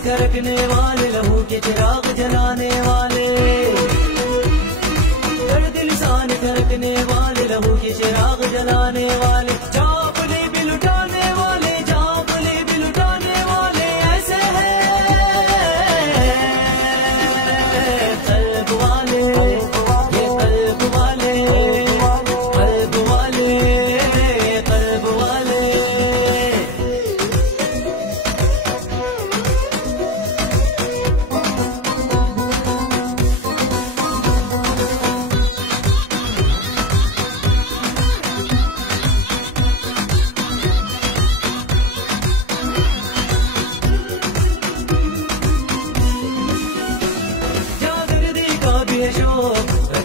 करकने वाले, लहू के चिराग जलाने वाले, दर्द इंसान करकने वाले, लहू के चिराग जलाने वाले, चापले भी लुटाने वाले, चापले भी लुटाने वाले ऐसे हैं कल्ब वाले, ये कल्ब वाले, कल्ब वाले, कल्ब वाले।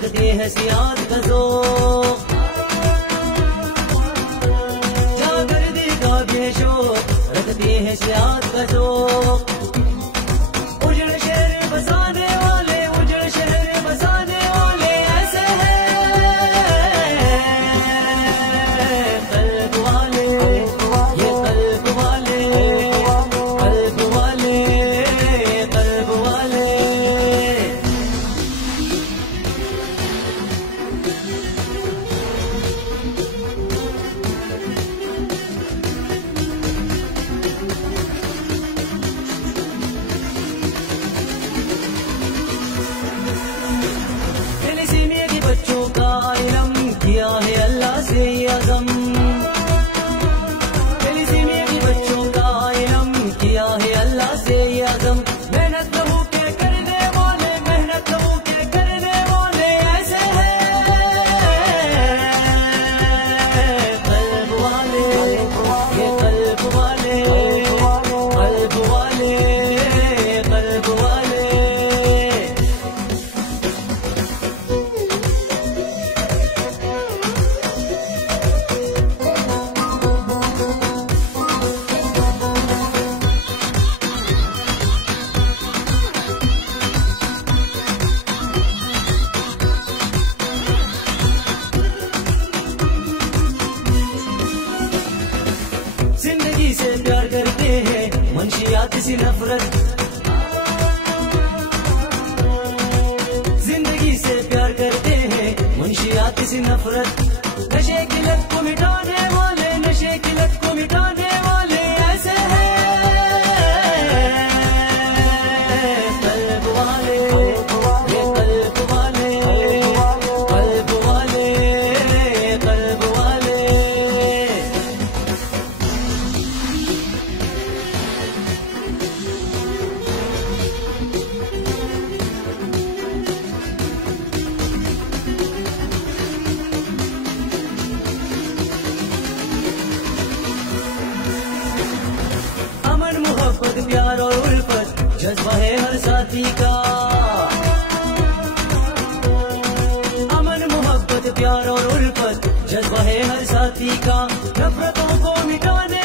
रखते हैं सियाद का ज़ौक़, जागर्दी का बेशौक़, रखते हैं सियाद का ज़ौक़, उजड़ शहर बसाने वाले, उजड़ शहर बसाने वाले ऐसे हैं कल्ब वाले, ये कल्ब वाले, कल्ब वाले, कल्ब वाले। बच्चों का इल्म किया है अल्लाह से अज़म, फिलिस्तीनियों के बच्चों का इल्म किया है अल्लाह से अज़म, मेहनत लहू के करने वाले, मेहनत लहू के करने वाले ऐसे हैं कल्ब वाले, ये कल्ब वाले, कल्ब वाले, कल्ब वाले। जिंदगी से प्यार करते हैं मंशियात से नफरत, जिंदगी से प्यार करते हैं मंशियात से नफरत, नशे की लत को मिटाने वाले, नशे की लत को मिटाने वाले ऐसे हैं कल्ब वाले, ये कल्ब वाले, कल्ब वाले, कल्ब वाले। प्यार और उल्फत जज्बा है हर साथी का, अमन मोहब्बत प्यार और उल्फत जज्बा है हर साथी का, नफरतों को मिटाने